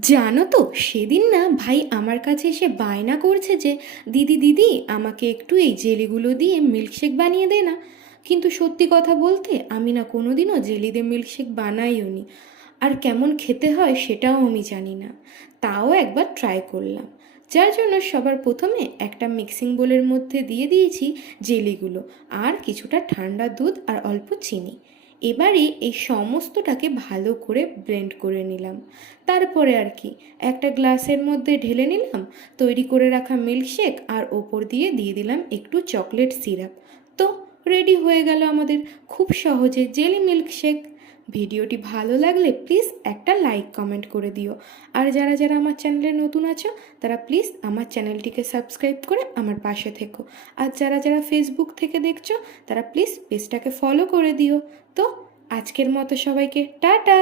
জানো তো, সেদিন না ভাই আমার কাছে এসে বায়না করছে যে দিদি দিদি আমাকে একটু এই জেলিগুলো দিয়ে মিল্কশেক বানিয়ে দে না। কিন্তু সত্যি কথা বলতে আমি না কোনোদিনও জেলি দিয়ে মিল্কশেক বানাইও নি, আর কেমন খেতে হয় সেটাও আমি জানি না। তাও একবার ট্রাই করলাম, যার জন্য সবার প্রথমে একটা মিক্সিং বোলের মধ্যে দিয়ে দিয়েছি জেলিগুলো, আর কিছুটা ঠান্ডা দুধ আর অল্প চিনি। এবারে এই সমস্তটাকে ভালো করে ব্লেন্ড করে নিলাম। তারপরে আর কি, একটা গ্লাসের মধ্যে ঢেলে নিলাম তৈরি করে রাখা মিল্কশেক, আর ওপর দিয়ে দিয়ে দিলাম একটু চকলেট সিরাপ। তো রেডি হয়ে গেল আমাদের খুব সহজে জেলি মিল্কশেক। ভিডিওটি ভালো লাগলে প্লিজ একটা লাইক কমেন্ট করে দিও। আর যারা যারা আমার চ্যানেলে নতুন আছো তারা প্লিজ আমার চ্যানেলটিকে সাবস্ক্রাইব করে আমার পাশে থেকো। আর যারা যারা ফেসবুক থেকে দেখছো তারা প্লিজ পেজটাকে ফলো করে দিও। তো আজকের মতো সবাইকে টাটা।